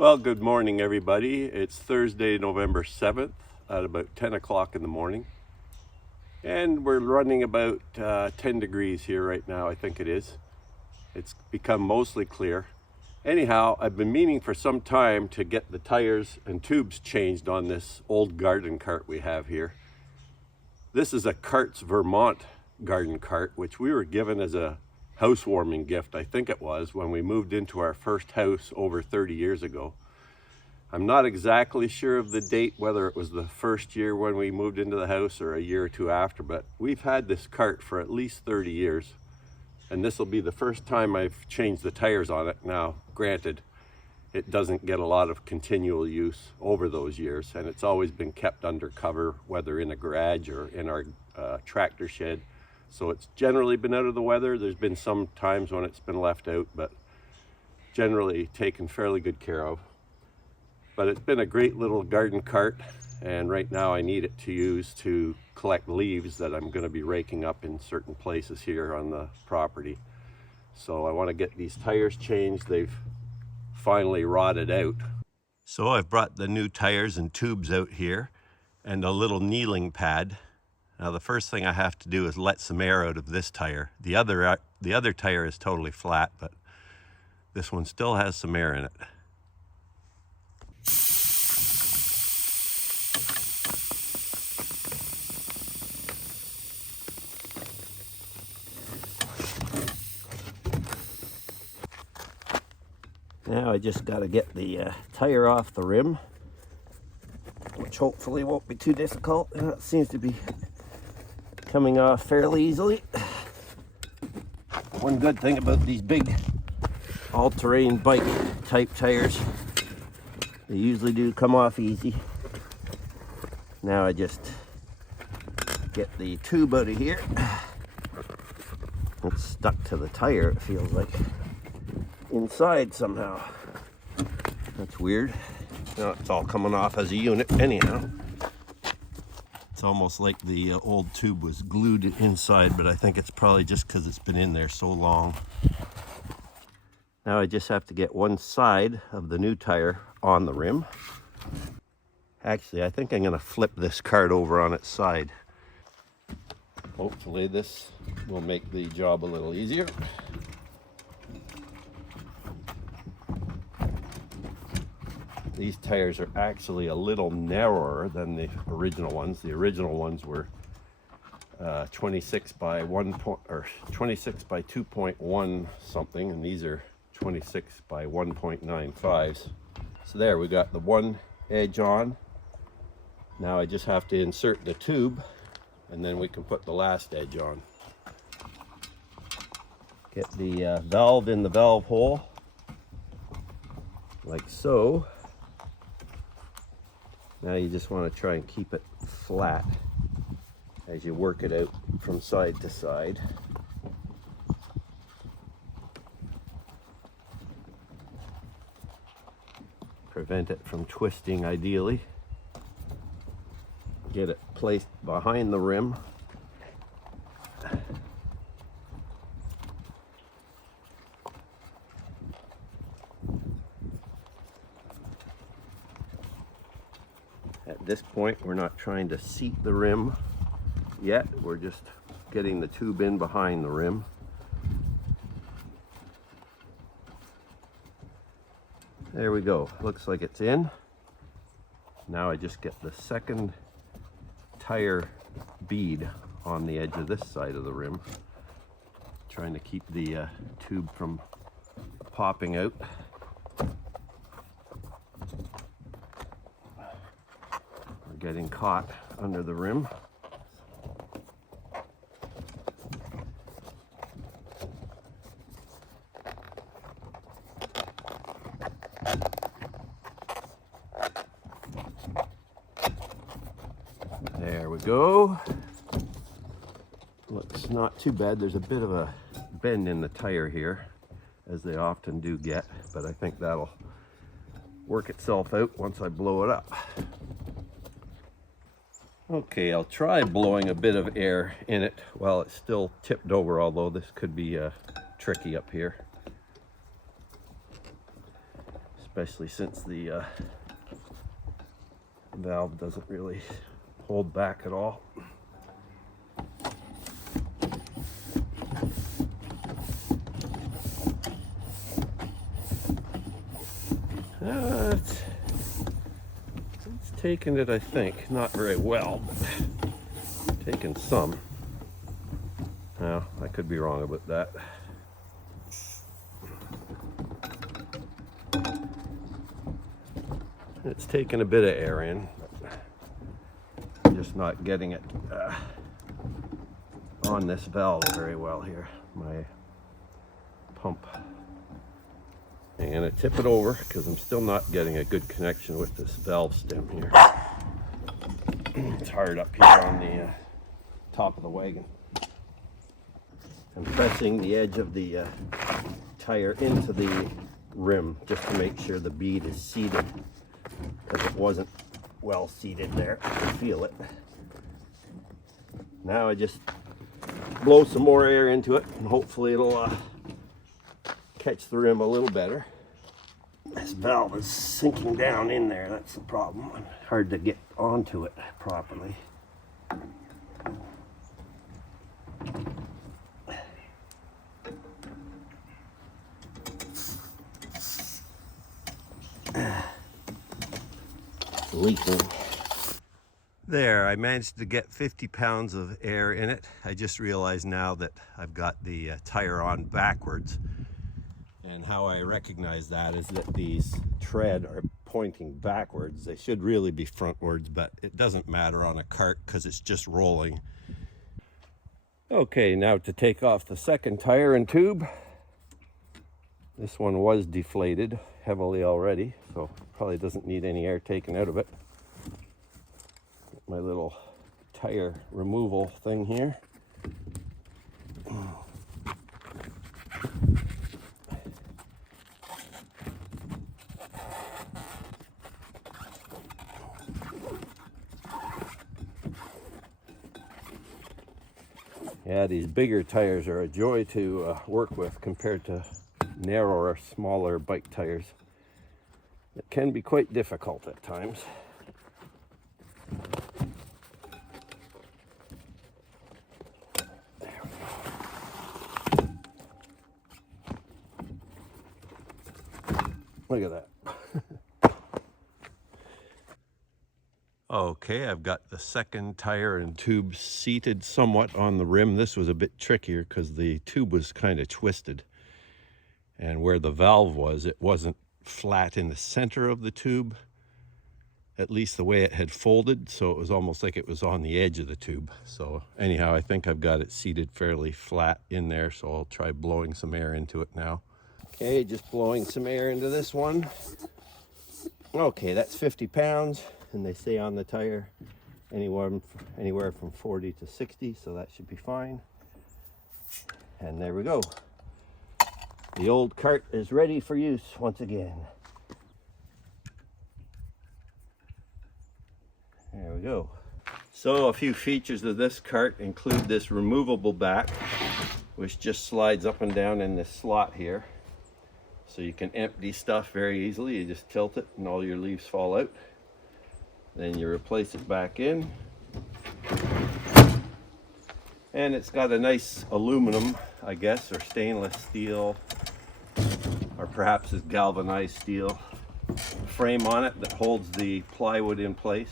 Well, good morning, everybody. It's Thursday, November 7th at about 10 o'clock in the morning. And we're running about 10 degrees here right now, I think it is. It's become mostly clear. Anyhow, I've been meaning for some time to get the tires and tubes changed on this old garden cart we have here. This is a Carts Vermont garden cart, which we were given as a housewarming gift, I think it was, when we moved into our first house over 30 years ago. I'm not exactly sure of the date, whether it was the first year when we moved into the house or a year or two after, but we've had this cart for at least 30 years. And this will be the first time I've changed the tires on it. Now, granted, it doesn't get a lot of continual use over those years, and it's always been kept under cover, whether in a garage or in our tractor shed. So it's generally been out of the weather. There's been some times when it's been left out, but generally taken fairly good care of. But it's been a great little garden cart, and right now I need it to use to collect leaves that I'm going to be raking up in certain places here on the property. So I want to get these tires changed. They've finally rotted out. So I've brought the new tires and tubes out here and a little kneeling pad. Now the first thing I have to do is let some air out of this tire. The other tire is totally flat, but this one still has some air in it. Now I just got to get the tire off the rim, which hopefully won't be too difficult. It seems to be coming off fairly easily. One good thing about these big all-terrain bike type tires, they usually do come off easy. Now I just get the tube out of here. It's stuck to the tire, it feels like, inside somehow. That's weird. No, it's all coming off as a unit anyhow. It's almost like the old tube was glued inside, but I think it's probably just because it's been in there so long. Now I just have to get one side of the new tire on the rim. Actually, I think I'm going to flip this cart over on its side. Hopefully this will make the job a little easier. These tires are actually a little narrower than the original ones. The original ones were 26 by 26 by 2.1 something, and these are 26 by 1.95s. So there, we got the one edge on. Now I just have to insert the tube, and then we can put the last edge on. Get the valve in the valve hole, like so. Now you just want to try and keep it flat as you work it out from side to side. Prevent it from twisting ideally. Get it placed behind the rim. At this point, we're not trying to seat the rim yet. We're just getting the tube in behind the rim. There we go. Looks like it's in. Now I just get the second tire bead on the edge of this side of the rim. Trying to keep the tube from popping out. Getting caught under the rim. There we go. Looks not too bad. There's a bit of a bend in the tire here, as they often do get, but I think that'll work itself out once I blow it up. Okay, I'll try blowing a bit of air in it while it's still tipped over, although this could be tricky up here. especially since the valve doesn't really hold back at all. It's taken it, I think, not very well, but taken some. Now, I could be wrong about that. It's taken a bit of air in, but just not getting it on this valve very well here, my pump. I'm going to tip it over because I'm still not getting a good connection with this valve stem here. It's hard up here on the top of the wagon. I'm pressing the edge of the tire into the rim just to make sure the bead is seated, because it wasn't well seated there. I can feel it. Now I just blow some more air into it and hopefully it'll catch the rim a little better. This valve is sinking down in there, that's the problem. Hard to get onto it properly. It's leaking. There, I managed to get 50 pounds of air in it. I just realized now that I've got the tire on backwards. And how I recognize that is that these tread are pointing backwards. They should really be frontwards, but it doesn't matter on a cart because it's just rolling. Okay, now to take off the second tire and tube. This one was deflated heavily already, so probably doesn't need any air taken out of it. My little tire removal thing here. Yeah, these bigger tires are a joy to work with compared to narrower, smaller bike tires. It can be quite difficult at times. Look at that. Okay, I've got the second tire and tube seated somewhat on the rim. This was a bit trickier because the tube was kind of twisted. And where the valve was, it wasn't flat in the center of the tube, at least the way it had folded. So it was almost like it was on the edge of the tube. So anyhow, I think I've got it seated fairly flat in there. So I'll try blowing some air into it now. Okay, just blowing some air into this one. Okay, that's 50 pounds. And they say on the tire anywhere from 40 to 60, so that should be fine. And there we go. The old cart is ready for use once again. There we go. So a few features of this cart include this removable back, which just slides up and down in this slot here. So you can empty stuff very easily. You just tilt it and all your leaves fall out. Then you replace it back in. And it's got a nice aluminum, I guess, or stainless steel, or perhaps it's galvanized steel frame on it that holds the plywood in place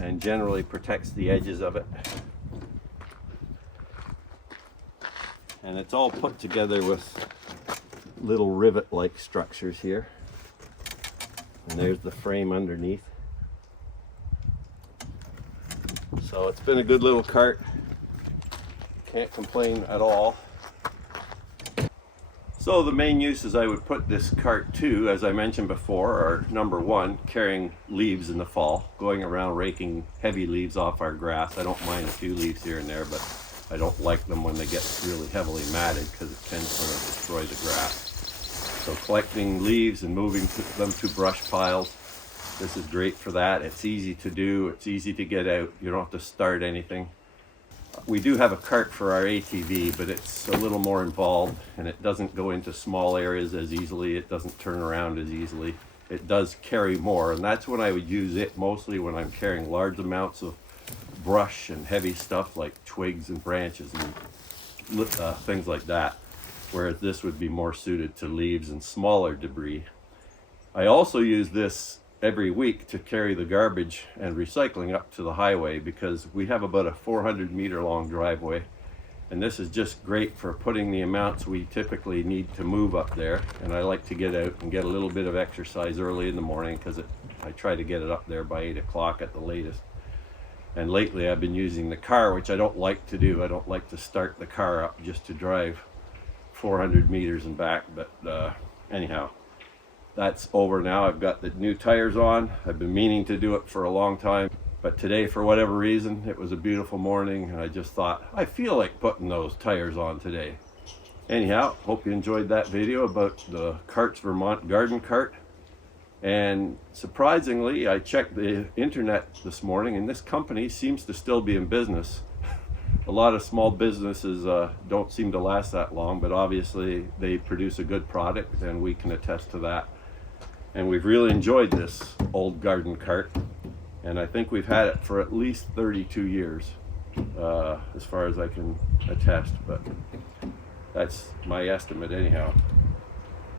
and generally protects the edges of it. And it's all put together with little rivet-like structures here. And there's the frame underneath. So it's been a good little cart. Can't complain at all. So the main uses I would put this cart to, as I mentioned before, are number one, carrying leaves in the fall, going around raking heavy leaves off our grass. I don't mind a few leaves here and there, but I don't like them when they get really heavily matted because it tends to destroy the grass. So collecting leaves and moving them to brush piles. This is great for that. It's easy to do. It's easy to get out. You don't have to start anything. We do have a cart for our ATV, but it's a little more involved and it doesn't go into small areas as easily. It doesn't turn around as easily. It does carry more, and that's when I would use it mostly, when I'm carrying large amounts of brush and heavy stuff like twigs and branches and things like that, whereas this would be more suited to leaves and smaller debris. I also use this every week to carry the garbage and recycling up to the highway, because we have about a 400-meter long driveway, and this is just great for putting the amounts we typically need to move up there. And I like to get out and get a little bit of exercise early in the morning, because I try to get it up there by 8 o'clock at the latest. And lately I've been using the car, which I don't like to do. I don't like to start the car up just to drive 400 meters and back, but anyhow, that's over now. I've got the new tires on. I've been meaning to do it for a long time, but today, for whatever reason, it was a beautiful morning and I just thought, I feel like putting those tires on today. Anyhow, hope you enjoyed that video about the Carts Vermont garden cart. And surprisingly, I checked the internet this morning and this company seems to still be in business. A lot of small businesses don't seem to last that long, but obviously they produce a good product and we can attest to that. And we've really enjoyed this old garden cart, and I think we've had it for at least 32 years, as far as I can attest, but that's my estimate anyhow.